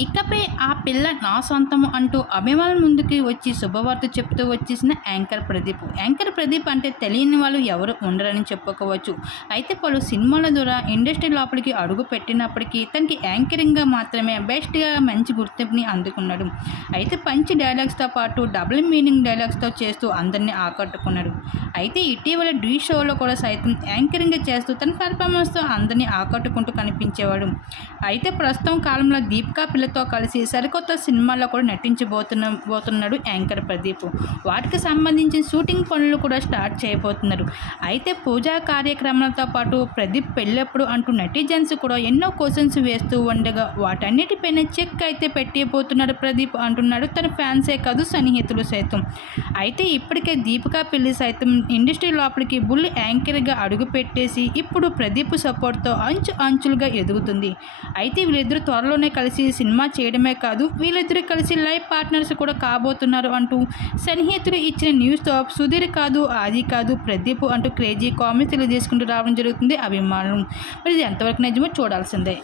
ఇకపై ఆ పిల్ల నా సొంతము అంటూ అభిమానుల ముందుకి వచ్చి శుభవార్త చెప్తూ వచ్చేసిన యాంకర్ ప్రదీప్. యాంకర్ ప్రదీప్ అంటే తెలియని వాళ్ళు ఎవరు ఉండరని చెప్పుకోవచ్చు. అయితే పలు సినిమాల ద్వారా ఇండస్ట్రీ లోపలికి అడుగు పెట్టినప్పటికీ తనకి యాంకరింగ్గా మాత్రమే బెస్ట్గా మంచి గుర్తింపుని అందుకున్నాడు. అయితే పంచి డైలాగ్స్తో పాటు డబుల్ మీనింగ్ డైలాగ్స్తో చేస్తూ అందరినీ ఆకట్టుకున్నాడు. అయితే ఇటీవల డ్రీ షోలో కూడా సైతం యాంకరింగ్ చేస్తూ తన పర్ఫార్మెన్స్తో అందరినీ ఆకట్టుకుంటూ కనిపించేవాడు. అయితే ప్రస్తుతం కాలంలో దీపికా నటులతో కలిసి సరికొత్త సినిమాల్లో కూడా నటించబోతున్న పోతున్నాడు యాంకర్ ప్రదీప్. వాటికి సంబంధించిన షూటింగ్ పనులు కూడా స్టార్ట్ చేయబోతున్నారు. అయితే పూజా కార్యక్రమాలతో పాటు ప్రదీప్ పెళ్ళప్పుడు అంటూ నెటిజన్స్ కూడా ఎన్నో క్వశ్చన్స్ వేస్తూ ఉండగా వాటన్నిటిపైన చెక్ అయితే పెట్టిపోతున్నాడు ప్రదీప్ అంటున్నాడు తన ఫ్యాన్సే కాదు సన్నిహితులు సైతం. అయితే ఇప్పటికే దీపికా పెళ్ళి సైతం ఇండస్ట్రీ లోపలికి బుల్ యాంకర్గా అడుగు పెట్టేసి ఇప్పుడు ప్రదీప్ సపోర్ట్తో అంచు అంచులుగా ఎదుగుతుంది. అయితే వీళ్ళిద్దరూ త్వరలోనే కలిసి సినిమా చేయడమే కాదు వీళ్ళిద్దరూ కలిసి లైఫ్ పార్ట్నర్స్ కూడా కాబోతున్నారు అంటూ సన్నిహితులు ఇచ్చిన న్యూస్తో సుధీర్ కాదు ఆది కాదు ప్రదీప్ అంటూ క్రేజీ కామెంట్స్ తెలియజేసుకుంటూ రావడం జరుగుతుంది. అభిమానులు. మరి ఇది ఎంతవరకు నిజమో చూడాల్సిందే.